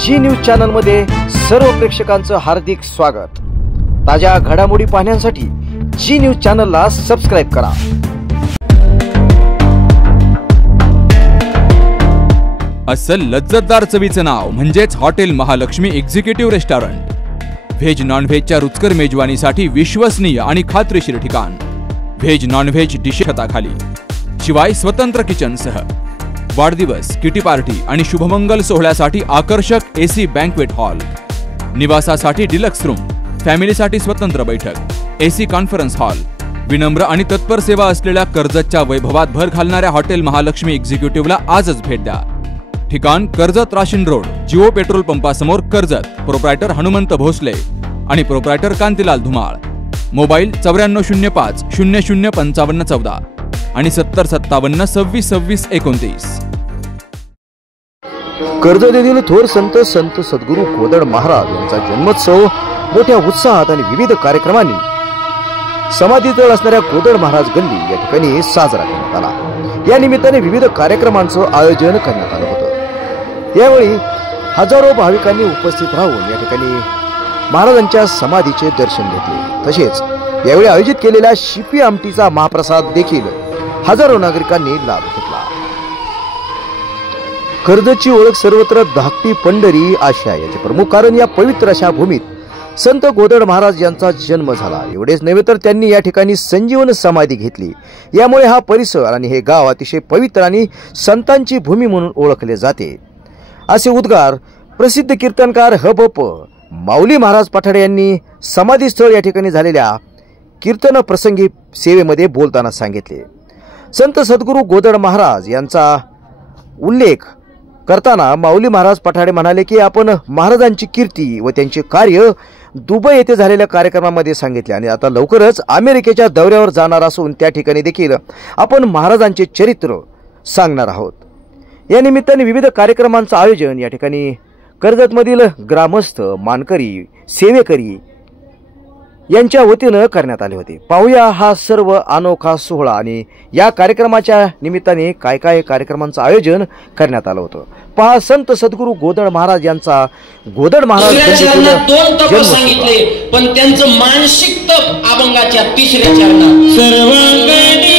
जी news channel मध्ये सर्व प्रेक्षकांचं हार्दिक स्वागत। ताज्या घडामोडी पाहण्यासाठी जी न्यूज चॅनलला सबस्क्राइब करा। अस्सल लज्जतदार चवीचं नाव म्हणजेच hotel Mahalaxmi executive restaurant. Veg non व्हेजच्या रुचकर मेजवानीसाठी विश्वसनीय आणि खात्रीशीर ठिकाण। व्हेज नॉन व्हेज डिश हाताखाली, शिवाय स्वतंत्र किचनसह वाढदिवस, किटी पार्टी आणि शुभमंगल सोहळ्यासाठी आकर्षक एसी बँक्वेट हॉल, निवासासाठी डिलक्स रूम, फॅमिलीसाठी स्वतंत्र बैठक, एसी कॉन्फरन्स हॉल। विनम्र आणि तत्पर सेवा असलेल्या कर्जतच्या वैभवात भर घालणाऱ्या हॉटेल महालक्ष्मी एक्झिक्युटिव्हला आजच भेट द्या। ठिकाण Karjat Rashin road, Jio petrol पंपासमोर, कर्जत। प्रोप्रायटर हनुमंत भोसले आणि प्रोप्रायटर कांतीलाल धुमाळ। मोबाईल 9405 005514 आणि 7057 26 29। कर्जत येथील थोर संत सद्गुरू गोदड महाराज यांचा जन्मोत्सव मोठ्या उत्साहात आणि विविध कार्यक्रमांनी समाधीतळ असणाऱ्या गोदड महाराज गल्ली या ठिकाणी साजरा करण्यात आला। या निमित्ताने विविध कार्यक्रमांचं आयोजन करण्यात आलं होतं। यावेळी हजारो भाविकांनी उपस्थित राहून या ठिकाणी महाराजांच्या समाधीचे दर्शन घेतले। तसेच यावेळी आयोजित केलेल्या शिपी आमटीचा महाप्रसाद देखील हजारो नागरिकांनी लाभ घेतला। कर्जतची ओळख सर्वत्र धाकटी पंढरी आशा याचे प्रमुख कारण या पवित्र अशा भूमीत संत गोदड महाराज यांचा जन्म झाला। एवढेच नव्हे तर त्यांनी या ठिकाणी संजीवन समाधी घेतली। यामुळे हा परिसर आणि हे गाव अतिशय पवित्र आणि संतांची भूमी म्हणून ओळखले जाते, असे उद्गार प्रसिद्ध कीर्तनकार हबप माऊली महाराज पठाडे यांनी समाधीस्थळ या ठिकाणी झालेल्या कीर्तन प्रसंगी सेवेमध्ये बोलताना सांगितले। संत सद्गुरू गोदड महाराज यांचा उल्लेख करताना माऊली महाराज पठाडे म्हणाले की आपण महाराजांची कीर्ती व त्यांचे कार्य दुबई येथे झालेल्या कार्यक्रमामध्ये सांगितले आणि आता लवकरच अमेरिकेच्या दौऱ्यावर जाणार असून त्या ठिकाणी देखील आपण महाराजांचे चरित्र सांगणार आहोत। या निमित्ताने विविध कार्यक्रमांचं आयोजन या ठिकाणी कर्जतमधील ग्रामस्थ, मानकरी, सेवेकरी यांच्या वतीनं करण्यात आले होते। पाहूया हा सर्व अनोखा सोहळा आणि या कार्यक्रमाच्या निमित्ताने काय काय कार्यक्रमांचं आयोजन करण्यात आलं होतं। पहा संत सद्गुरू गोदड महाराज यांचा गोदड महाराज दोन तप सांगितले, पण त्यांचं मानसिक तप अभंगाच्या तिसऱ्या चरणात सर्वांगणी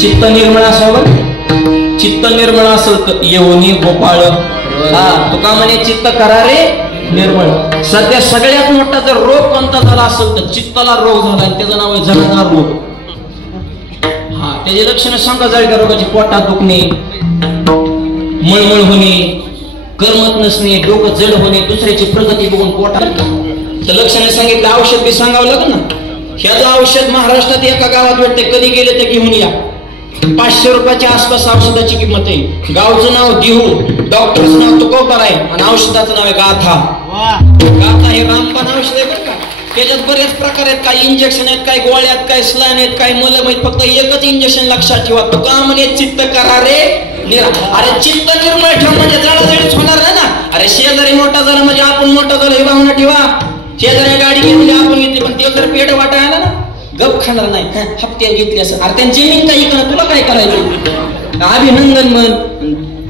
चित्त निर्मळ असावं, चित्त निर्मळ असेल तर येऊनी गोपाळ तुका म्हणे चित्त करा रे निर्मळ। सध्या सगळ्यात मोठा जर रोग कोणता झाला असेल तर चित्ताला रोग झाला, त्याचं नाव आहे जळणार रोग। त्याची लक्षणं सांगा. जळक्या रोगाची, पोटात दुखणे, मळमळ होणे, करमत नसणे, डोकं जड होणे, दुसऱ्याची प्रगती बघून पोटात लक्षणे सांगितलं. औषध बी सांगावं लागलं ना. ह्याचं औषध महाराष्ट्रात एका गावात भेटते. कधी गेले तर घेऊन या. 500 रुपयाच्या आसपास औषधाची किंमत आहे. गावचं नाव देहू, डॉक्टरचं नाव तुकोबर आहे आणि औषधाचं नाव आहे गाथा. गाथा हे रामबाण औषध आहे बरं का. त्याच्यात बरेच प्रकार आहेत. काही इंजेक्शन आहेत, काही गोळ्या आहेत, काही स्लाईन आहेत, काही मलम आहेत. फक्त एकच इंजेक्शन लक्षात ठेवा. तुका म्हणे चित्त करा रे अरे चित्त निर्मळ ठेवा म्हणजे जळजळीच होणार नाही ना. अरे शेजारी मोठा झाला म्हणजे आपण मोठा झालो हे भावना ठेवा. शेजारी गाडी घेतली आपण घेतली पण ते जर पेट वाटायला ना गप खाणार नाही. हप्त्यात घेतली असं. अरे त्यांची जमीन काही करा, तुला काय करायचं. अभिनंदन म्हण,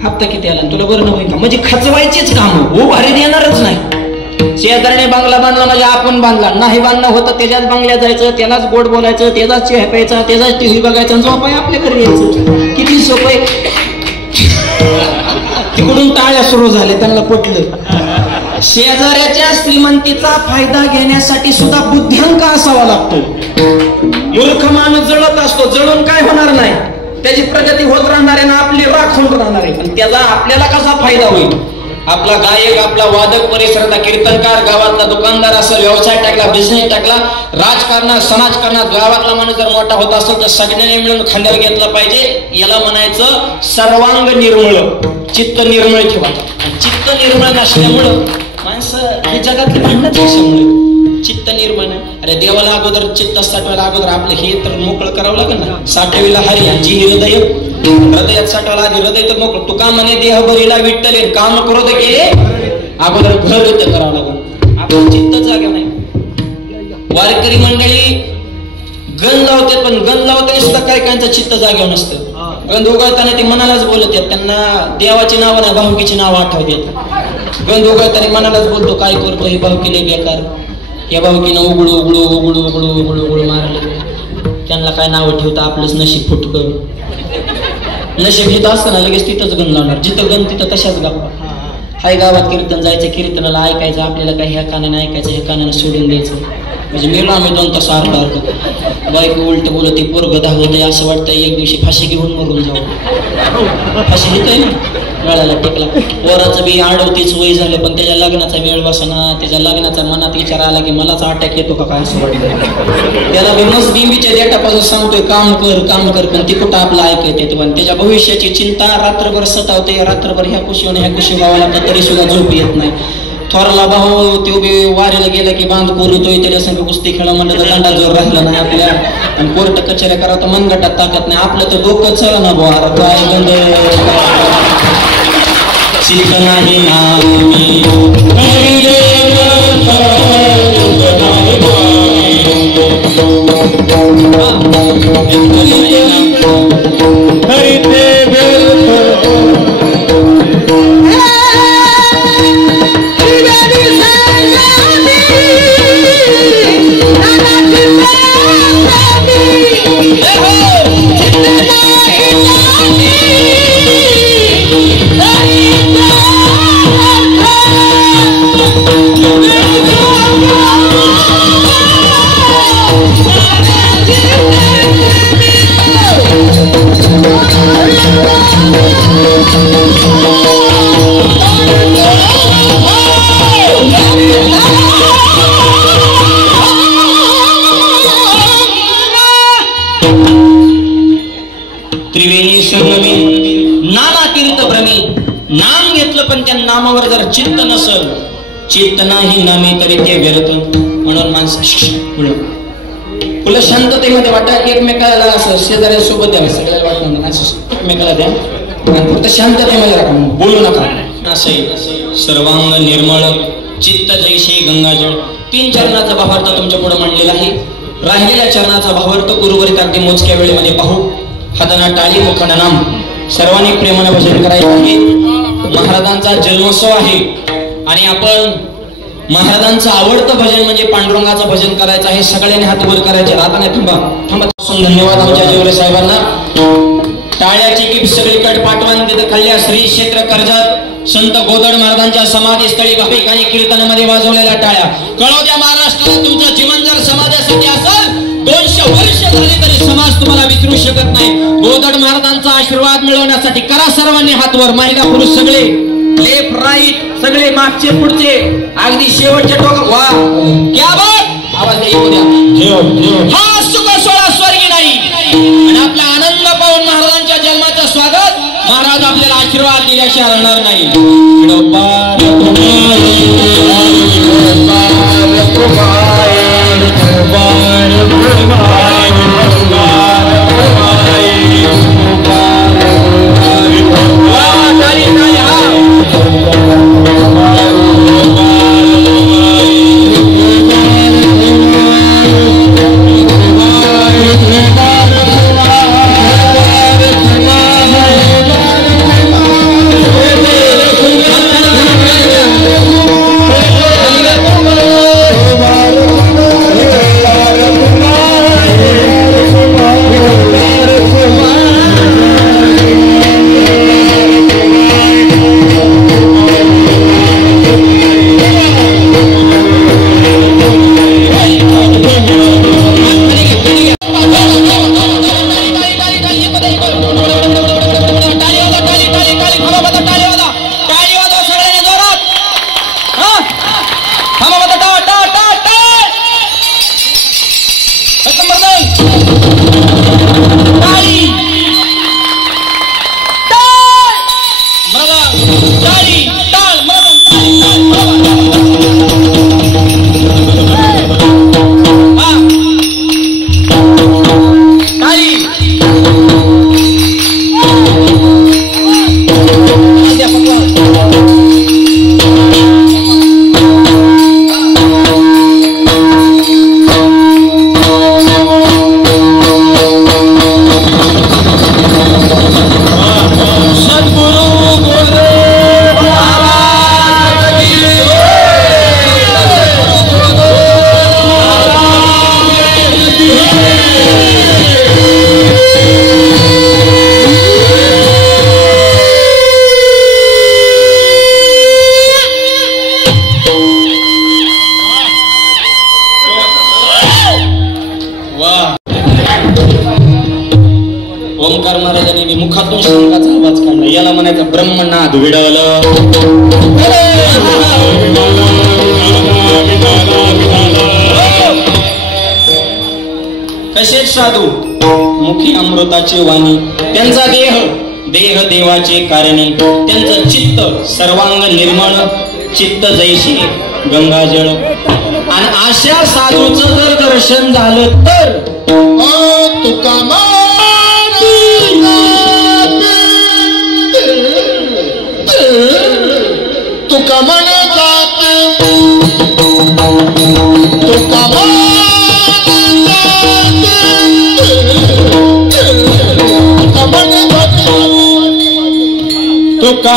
हप्ता किती आला तुला बरं नव्हे का. म्हणजे खचवायचीच काम हो, भारी देणारच नाही. शेजारीने बांगला बांधला म्हणजे आपण बांधला नाही. बांधणं होतं त्याच्याच बांगल्यात जायचं, त्यालाच गोड बोलायचं, त्याचाच चहा प्यायचा, त्याचाच टीव्ही बघायचा, झोपाय आपल्या घरी यायचं. किती सोपं आहे. तिकडून टाळ्या सुरू झाल्या. त्यांना पटलं. शेजाऱ्याच्या श्रीमंतीचा फायदा घेण्यासाठी सुद्धा बुद्ध्यांक असावा लागतो. मूर्ख माणूस जळत असतो. जळून काय होणार नाही. त्याची प्रगती होत राहणार आहे ना आपली राख होत राहणार आहे. पण त्याचा आपल्याला कसा फायदा होईल. आपला गायक, आपला वादक, परिसरातला कीर्तनकार, गावातला दुकानदार असेल, व्यवसाय टाकला, बिझनेस टाकला, राजकारणात, समाजकारणात गावातला माणूस जर मोठा होत असेल तर सगळ्यांनी मिळून खांद्यावर घेतलं पाहिजे. याला म्हणायचं सर्वांग निर्मळ, चित्त निर्मळ ठेवा. चित्त निर्मळ नसल्यामुळं माणसं हे जगातली भांडणच कशामुळे. चित्त निर्मळ. अरे देवाला अगोदर चित्त साठवायला अगोदर आपलं हे तर मोकळं करावं लागेल ना. साठविला हरी यांची हृदय, हृदयात साठवायला आधी हृदय तर मोकळं. तुका म्हणे देह भरीला विठ्ठले काम करू दे केले अगोदर घर युद्ध करावं लागेल. आपलं चित्त जागा नाही. वारकरी मंडळी गण लावतात पण गण लावताना सुद्धा काही काहींचं चित्त जागेवर नसतं. गंध उगळताना ते मनालाच बोलत आहेत. त्यांना देवाची नावं नाही भाऊकीची नावं आठवतात. गंध उगळताना मनालाच बोलतो काय करतो हे भाऊकीले बेकार. या भाऊकीनं उघडू उघडू उघडू उघडू उघडू उघडू मारले. त्यांना काय नावं ठेवतं आपलंच नशीब फुटकं. नशीब हित असताना लगेच तिथंच गण लावणार. जिथं गण तिथं तशाच गाव. हाय गावात कीर्तन जायचं, कीर्तनाला ऐकायचं, आपल्याला काय ह्या कानाने ऐकायचं, ह्या कानाने सोडून द्यायचं. म्हणजे मेलो आम्ही 2 तास अर्धा अर्धा. बायको उलट बोलत पोरग धावत असं वाटतं एक दिवशी फाशी घेऊन मरून जाऊ. फाशी घेतोय ना वेळाला टेकला. पोराचं बी आडवतीच वय झालं पण त्याच्या लग्नाचा वेळ बसना. त्याच्या लग्नाचा मनात विचार आला की मलाच अटॅक येतो का काय असं वाटतं. त्याला मी मस्त बिंबीच्या देटापासून सांगतोय काम कर काम कर पण ती कुठं आपलं ऐकत येते. पण त्याच्या भविष्याची चिंता रात्रभर सतावते. रात्रभर ह्या कुशीवर ह्या कुशी गावाला तरी सुद्धा झोप येत नाही. थोरला भाऊ तो बी वारीला गेला की बांध कोरतोय. त्याच्या संग कुस्ती खेळा म्हणलं तर दंडा जोर राहिला नाही आपल्या. आणि कोर्ट कचेऱ्या करा तर मनगटात ताकद नाही. आपलं तर डोकं चला ना बुवा काय गंध शिक नाही नामी त्रिवेणी संगमी नाना तीर्थ भ्रमी. नाम घेतलं पण त्या नामावर जर चित्त नसल, चित्त नाही नामे तरी ते व्यर्थ. म्हणून माणसं तुला शांततेमध्ये वाटत एकमेकाला असं शेजाऱ्यासोबत द्यावं. सगळ्याला वाटणार असं एकमेकाला द्या फक्त शांततेमध्ये राहा, बोलू नका. असं सर्वांग निर्मळ चित्त जैसे गंगाजळ. 3 चरणाचा भावार्थ तुमच्या पुढे मांडलेला आहे. राहिलेल्या चरणाचा भावार्थ उर्वरित अगदी मोजक्या वेळेमध्ये पाहू. हाताना टाळी मुखाना नाम. सर्वांनी प्रेमाने भजन करायचं आहे. महाराजांचा जन्मोत्सव आहे आणि आपण महाराजांचं आवडतं भजन म्हणजे पांडुरंगाचं भजन करायचं आहे. सगळ्यांनी हात वर करायचे. राहताना थांबा थांबा. धन्यवाद आमच्या जेवरे साहेबांना. टाळ्याची कीप सगळीकडे पाठवून तिथं खाल्ल्या श्री क्षेत्र कर्जत संत गोदड महाराजांच्या समाधी स्थळी भाविकांनी कीर्तनामध्ये वाजवलेल्या टाळ्या. कळो द्या महाराष्ट्रात तुमचं जीवन जर समाजासाठी असेल 200 वर्ष झाली तरी समाज तुम्हाला विसरू शकत नाही. महाराजांचा आशीर्वाद मिळवण्यासाठी करा सर्वांनी हातवर, महिला पुरुष सगळे, लेफ्ट राईट सगळे, मागचे पुढचे, अगदी शेवटचे टोक. वा क्या बात, आवाज येऊ द्या. हा सुख सोहळा स्वर्गी नाही आणि आपला आनंद पाहून महाराजांच्या जन्माचं स्वागत, महाराज आपल्याला आशीर्वाद दिल्याशिवाय राहणार नाही. ओंकार महाराजांनी मुखातून शंकाचा आवाज काढला, याला म्हणायचं ब्रह्मनाद विडवलं. कसे साधू मुखी अमृताचे वाणी, त्यांचा देह देवाचे कारणे, त्यांचं चित्त सर्वांग निर्मळ, चित्त जैशी गंगाजळ. आणि अशा साधूचं जर दर्शन झालं तर तुका तुका मन जाते तुका तुका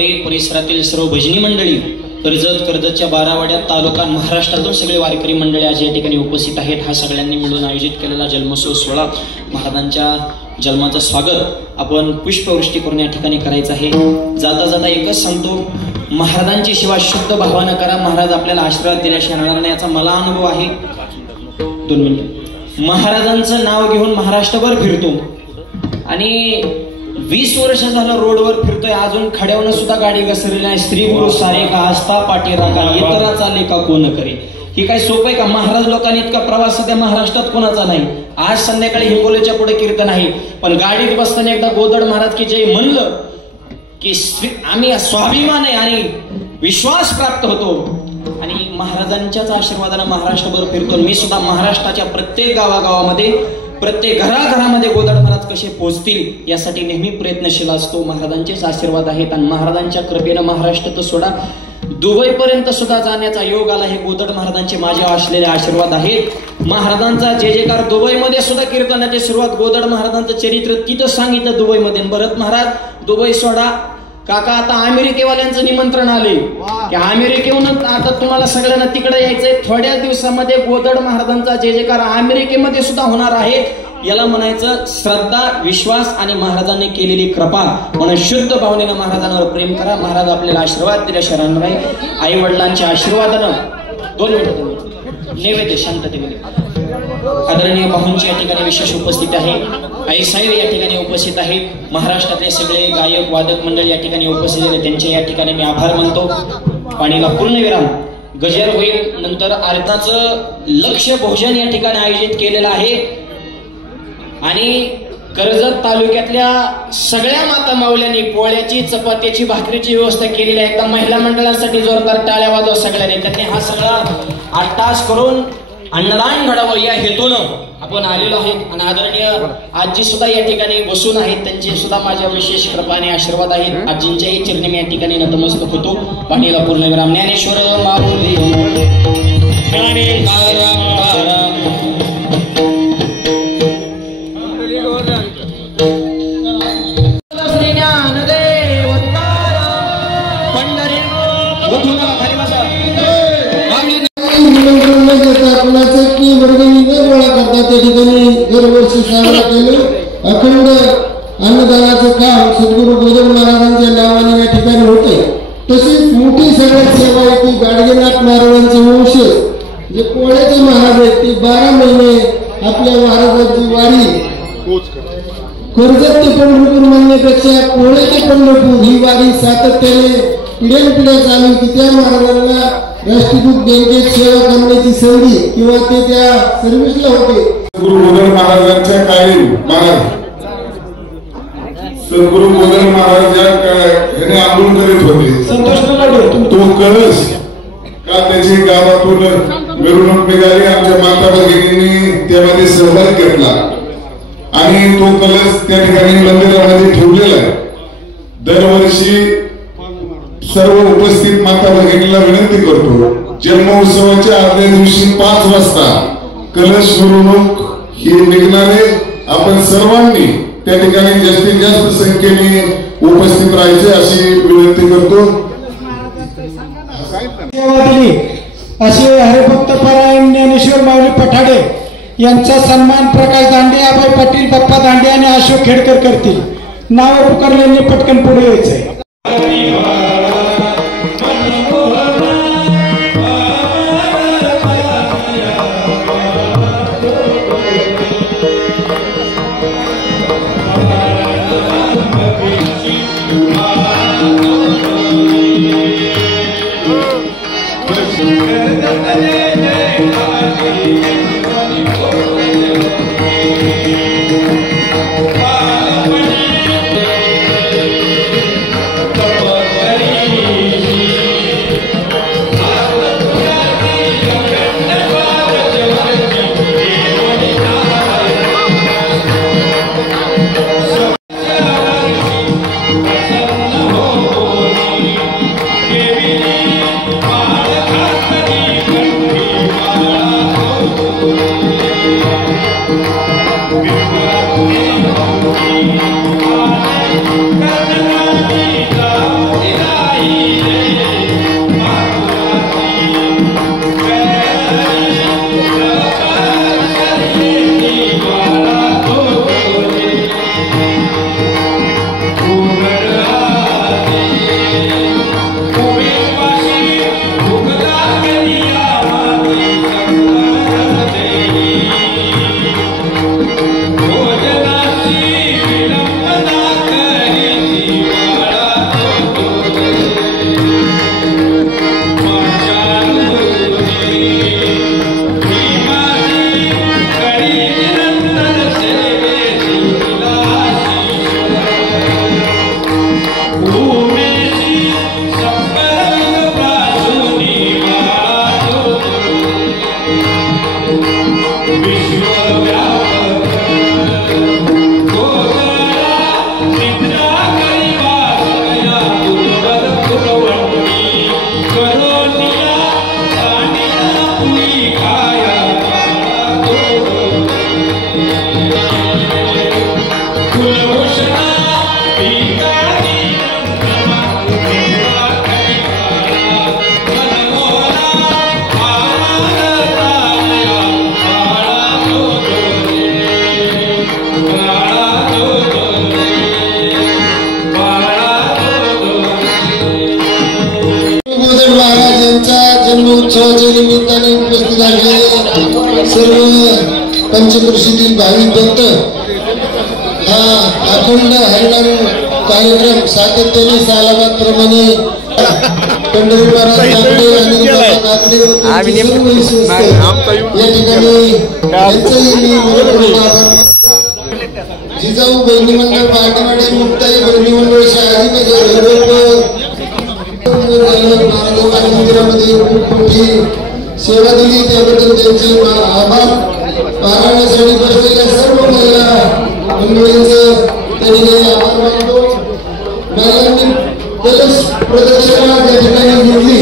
वारकरी, परिसरातील सर्व भजनी मंडळी, कर्जतच्या 12 वाड्यात तालुका, महाराष्ट्रातून सगळे वारकरी मंडळी आज या ठिकाणी उपस्थित आहेत. हा सगळ्यांनी मिळून आयोजित केलेला जन्मोत्सव सोहळा, महाराजांच्या जन्माचं स्वागत आपण पुष्पवृष्टी करून या ठिकाणी करायचं आहे. जाता जाता एकच सांगतो, महाराजांची सेवा शुद्ध भावानं करा. महाराज आपल्याला आशीर्वाद दिल्याशिवाय राहणार नाही, याचा मला अनुभव आहे. 2 मिनिटं. महाराजांचं नाव घेऊन महाराष्ट्रभर फिरतो आणि 20 वर्ष झालं रोडवर फिरतोय, अजून खड्यावनं सुद्धा गाडी घसरली नाही. श्री गुरु सारे का हस्ता पाठी राखा, इतरा चाले का कोण करे. ही काय सोपं आहे का? महाराज लोकांनी इतका प्रवास सध्या महाराष्ट्रात कोणाचा नाही. आज संध्याकाळी हिंगोलीच्या पुढे कीर्तन आहे, पण गाडीत बसताना एकदा गोदड महाराज की जय म्हणलं की आम्ही स्वाभिमान आहे आणि विश्वास प्राप्त होतो. आणि महाराजांच्याच आशीर्वादाने महाराष्ट्रभर फिरतो. मी सुद्धा महाराष्ट्राच्या प्रत्येक गावागावामध्ये, प्रत्येक घराघरामध्ये गोदड महाराज कसे पोहोचतील यासाठी नेहमी प्रयत्नशील असतो. महाराजांचेच आशीर्वाद आहेत आणि महाराजांच्या कृपेनं महाराष्ट्र तर सोडा, दुबई पर्यंत सुद्धा जाण्याचा योग आला. हे गोदड महाराजांचे माझ्या असलेले आशीर्वाद आहेत. महाराजांचा जय जयकार दुबईमध्ये सुद्धा कीर्तनाची सुरुवात, गोदड महाराजांचं चरित्र तिथं सांगितलं दुबईमध्ये. भरत महाराज दुबई सोडा काका, आता अमेरिकेवाल्यांचं निमंत्रण आले की अमेरिकेहून आता तुम्हाला सगळ्यांना तिकडे यायचंय. थोड्या दिवसामध्ये गोदड महाराजांचा जय जयकार अमेरिकेमध्ये सुद्धा होणार आहे. याला म्हणायचं श्रद्धा, विश्वास आणि महाराजांनी केलेली कृपा. म्हणून शुद्ध भावनेनं महाराजांवर प्रेम करा. महाराज आपल्याला आशीर्वाद दिल्याशिवाय राहणार नाही. आई वडिलांच्या आशीर्वादानं 2 मिनिटं नैवेद्य शांततेमध्ये. आदरणीय बाहूंची या ठिकाणी विशेष उपस्थित आहे. आई साहेब या ठिकाणी उपस्थित आहेत. महाराष्ट्रातले सगळे गायक वादक मंडळ या ठिकाणी उपस्थित आहेत. त्यांचे या ठिकाणी मी आभार मानतो. पाणीला पूर्णविराम. गजर होईल, नंतर आरताचं लक्ष भोजन या ठिकाणी आयोजित केलेलं आहे. आणि कर्जत तालुक्यातल्या सगळ्या माता माऊल्यांनी पोळ्याची, चपात्याची, भाकरीची व्यवस्था केलेली आहे. एकदा महिला मंडळांसाठी जोरदार टाळ्या वाजवा सगळ्यांनी. त्यांनी हा सगळा 8 तास करून अन्नदान घडावं या हेतूनं आपण आलेलो आहोत. आणि आदरणीय आजी सुद्धा या ठिकाणी बसून आहेत. त्यांचे सुद्धा माझ्या विशेष कृपाने आशीर्वाद आहेत. आजींच्याही चरणी मी या ठिकाणी नतमस्तक होतो. पाणीला पूर्णविराम. ज्ञानेश्वर माऊली दरवर्षी साजरा केलं. अखंड अन्नदानाचं काम सद्गुरू गोदड महाराजांच्या नावाने या ठिकाणी होते. तशीच मोठी सगळ्यात सेवा आहे ती गाडगेनाथ महाराजांचे वंशज जे पोळ्याचे महाराज आहेत, ते 12 महिने आपल्या महाराजांची वारी कर्जत ते पंढरपूर म्हणण्यापेक्षा पोळे ते पंढरपूर ही वारी सातत्याने पिढ्यानपिढ्या चालू की त्या महाराजांना राष्ट्रदूत बँकेत सेवा करण्याची संधी किंवा ते त्या सर्व्हिसला होते. सद्गुरू गोदड महाराजांच्या काळी महाराज सद्गुरू गोदड महाराज याने आंदोलन करीत होते. तो कळस का त्याची गावातून मिरवणूक निघाली. आमच्या माता भगिनींनी त्यामध्ये सहभाग घेतला आणि तो कलश त्या ठिकाणी मंदिरामध्ये ठेवलेला आहे. दरवर्षी सर्व उपस्थित माता भगिनीला विनंती करतो, जन्मोत्सवाच्या आदल्या दिवशी 5 वाजता कलश मिरवणूक ही निघणारे आपण सर्वांनी त्या ठिकाणी जास्तीत जास्त संख्येने उपस्थित राहायचे अशी विनंती करतो. असे हरिभक्त परायण ज्ञानेश्वर माऊली पठाडे यांचा सन्मान प्रकाश दांडे, अभय पाटील, बाप्पा दांडे आणि अशोक खेडकर करतील. नाव पुकारलेले पटकन पुढे यायचंय. पंचकृषीतील भाविक भक्त हा अखंड हरिनाम कार्यक्रम सातत्याने सालाबादप्रमाणे पंढरी महाराज काकडे आणि काकडे सर्व विश्वस्त या ठिकाणी त्यांचंही मी मनपूर्वक आभार. जिजाऊ बहिणी मंडळ पार्टीवाडी मुक्ताई बहिणी मंडळ शहाजीनगर मंदिरामध्ये खूप मोठी सेवा दिली त्याबद्दल त्यांचे आभार. पारायणासाठी बसलेल्या सर्व महिला मंडळींचं त्यांनी आभार मानतो. महिलांनी कलश प्रदक्षिणा त्या ठिकाणी घेतली.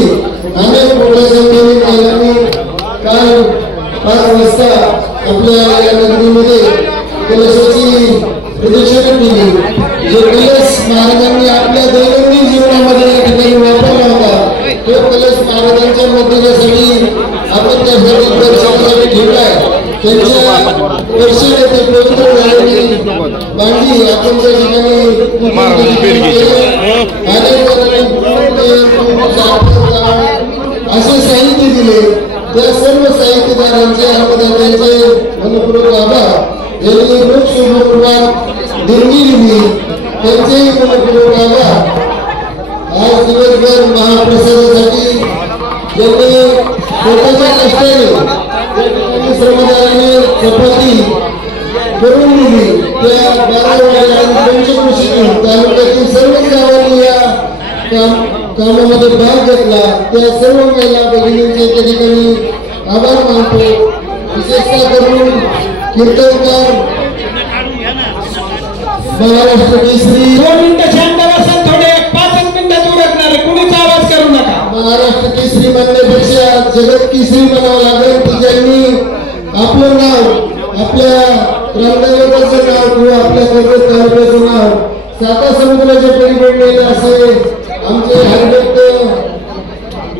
अनेक मोठ्या संख्येने महिलांनी काल 5 वाजता आपल्या या नगरीमध्ये कलशाची प्रदक्षिणा केली. जो कलश महाराजांनी आपल्या दैनंदिन जीवनामध्ये या ठिकाणी वापरला होता तो कलश महाराजांच्या मंदिरासाठी आपण त्यासाठी प्रदर्शनासाठी ठेवलाय. त्यांच्या वर्षाने ते पवित्र झालेली बांधली आपण त्या ठिकाणी असे साहित्य दिले. त्या सर्व साहित्यकारांचे अन्नदात्यांचे मनपूर्वक आभार. ज्यांनी लोकसभेत देणगी दिली त्यांचेही मनपूर्वक आभार. आज दिवसभर महाप्रसादासाठी ज्यांनी स्वतःच्या कष्टाने श्रमदानाने चपाती करून दिली त्या 12 आणि पंचकृषी तालुक्यातील सर्वच गावांनी या कामामध्ये भाग घेतला. त्या सर्व महिला भगिनींचे त्या ठिकाणी आभार मानतो. विशेषतः करून कीर्तनकार महाराष्ट्र केसरी 2 मिनिटं शांत बसा. थोडे 5 मिनिटात उरकणार कुणीच आवाज करू नका. महाराष्ट्र केसरी म्हणण्यापेक्षा जगत केसरी म्हणावं लागेल की ज्यांनी आपलं नाव आपल्या ग्रामदैवताचं नाव किंवा आपल्या कर्जत तालुक्याचं नाव 7 समुद्राच्या परिबंधेला असे आमचे हरिभक्त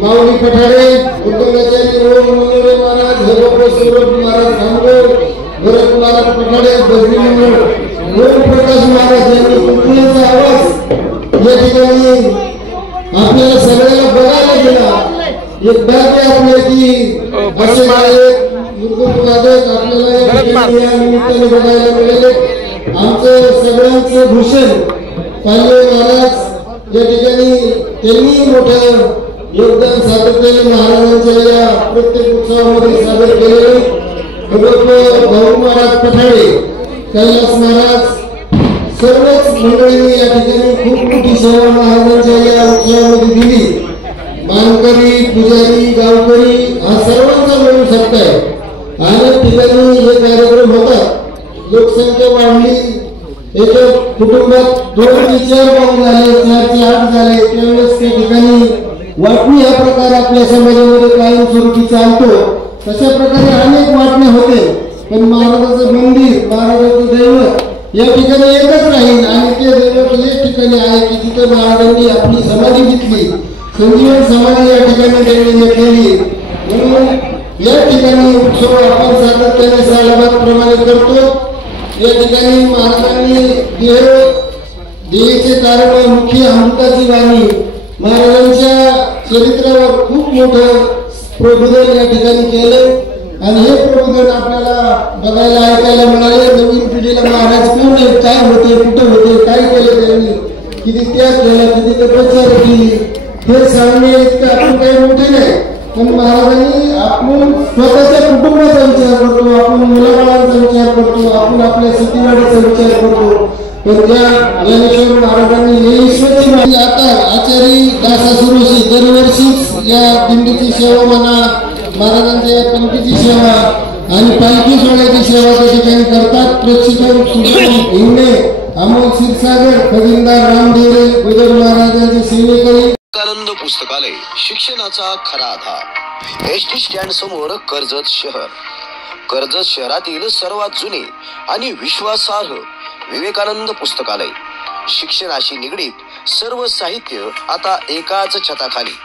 माऊली पठाडे उत्तंगाचार्य मनोरे महाराज हरबापू सौरभ महाराज खामगोर भरत महाराज पठाडे भजनी मंडळ ओमप्रकाश महाराज यांनी कुंकुळीचा आवाज या ठिकाणी आपल्याला सगळ्याला बघायला गेला. एक भाग्य आपल्या की असे वादक आपल्याला या निमित्ताने बघायला मिळाले. आमचं सगळ्यांचं भूषण पालवे महाराज या ठिकाणी त्यांनी मोठं योगदान सातत्याने महाराजांच्या या प्रत्येक उत्सवामध्ये सादर केलेले. भाऊ महाराज पठाडे कैलास महाराज सर्वच मंडळींनी या ठिकाणी खूप मोठी सेवा महाराजांच्या या उत्सवामध्ये दिली. मानकरी पुजारी गावकरी हा सर्वांचा मिळून शकत आहे. अनेक ठिकाणी हे कार्यक्रम होतात. लोकसंख्या वाढली एका कुटुंबात 2 ते 4 भाऊ झाले 4 ते 8 झाले त्यावेळेस त्या ठिकाणी वाटणी हा प्रकार आपल्या समाजामध्ये कायमस्वरूपी चालतो. तशा प्रकारे अनेक वाटणे होते पण महाराजांचं मंदिर महाराजांचं दैवत या ठिकाणी एकच राहील आणि ते दैवत हेच ठिकाणी आहे की तिथे महाराजांनी आपली समाधी घेतली. संजीवन समाधी या ठिकाणी त्यांनी केली. म्हणून या ठिकाणी उत्सव आपण सातत्याने सालाबादप्रमाणे करतो. या ठिकाणी महाराजांनी देहाचे कारण मुख्य अमृताची वाणी महाराजांच्या चरित्रावर खूप मोठं प्रबोधन या ठिकाणी केलं आणि हे प्रबोधन आपल्याला बघायला ऐकायला मिळाले. नवीन पिढीला महाराज कोण आहेत काय होते कुठं होते काय केलं त्यांनी किती त्याग केला किती तपस्या केली हे सांगणे इतकं आपण काही मोठे नाही. पण महाराजांनी आपण स्वतःच्या कुटुंबाचा विचार करतो आपण मुलाबाळांचा विचार करतो आपण आपल्या शेतीवाडीचा विचार करतो. पण त्या ज्ञानेश्वर महाराजांनी ईश्वरची माहिती आता आचारी दासासुरोशी दरवर्षीच या दिंडीची सेवा म्हणा महाराजांच्या या पंक्तीची सेवा आणि पालखी सोहळ्याची सेवा त्या ठिकाणी करतात. प्रेक्षिकांन सुभाष हिंगणे अमोल क्षीरसागर खजिनदार रामदेवरे गजर महाराजांचे सेवेकरी. विवेकानंद पुस्तकालय शिक्षणाचा खरा आधार. एसटी स्टँड समोर कर्जत शहर. कर्जत शहरातील सर्वात जुने आणि विश्वासार्ह विवेकानंद पुस्तकालय. शिक्षणाशी निगडीत सर्व साहित्य आता एकाच छताखाली.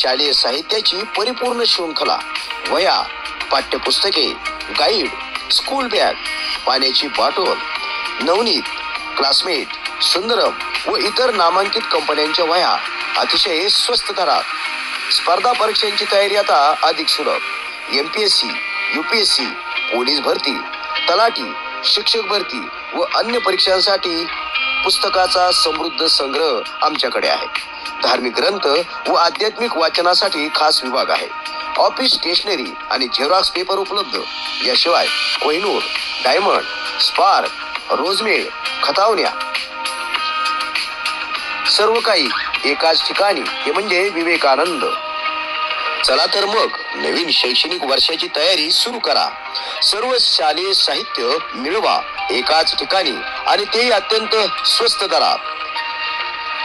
शालेय साहित्याची परिपूर्ण शृंखला, वह्या, पाठ्यपुस्तके, गाईड, स्कूल बॅग, पाण्याची बॉटल, नवनीत, क्लासमेट, सुंदरम व इतर नामांकित कंपन्यांच्या वह्या अतिशय स्वस्त दरात. स्पर्धा परीक्षांची तयारी आता अधिक सुलभ. MPSC, UPSC, पोलीस भरती, तलाठी, शिक्षक भरती व अन्य परीक्षांसाठी पुस्तकाचा समृद्ध संग्रह आमच्याकडे आहे. धार्मिक ग्रंथ व आध्यात्मिक वाचनासाठी खास विभाग आहे. ऑफिस स्टेशनरी आणि झेरॉक्स पेपर उपलब्ध. याशिवाय कोहिनूर, डायमंड, स्पार्क, रोजमेड, खतावण्या सर्व काही एकाच ठिकाणी, ते म्हणजे विवेकानंद. चला तर मग नवीन शैक्षणिक वर्षाची तयारी सुरू करा. सर्व शालेय साहित्य मिळवा एकाच ठिकाणी आणि तेही अत्यंत स्वस्त दरात.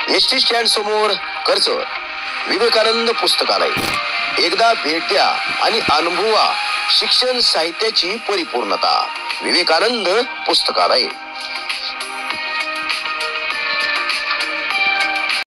एसटी स्टँड समोर कर्जत, विवेकानंद पुस्तकालय. एकदा भेट द्या आणि अनुभवा शिक्षण साहित्याची परिपूर्णता. विवेकानंद पुस्तकालय.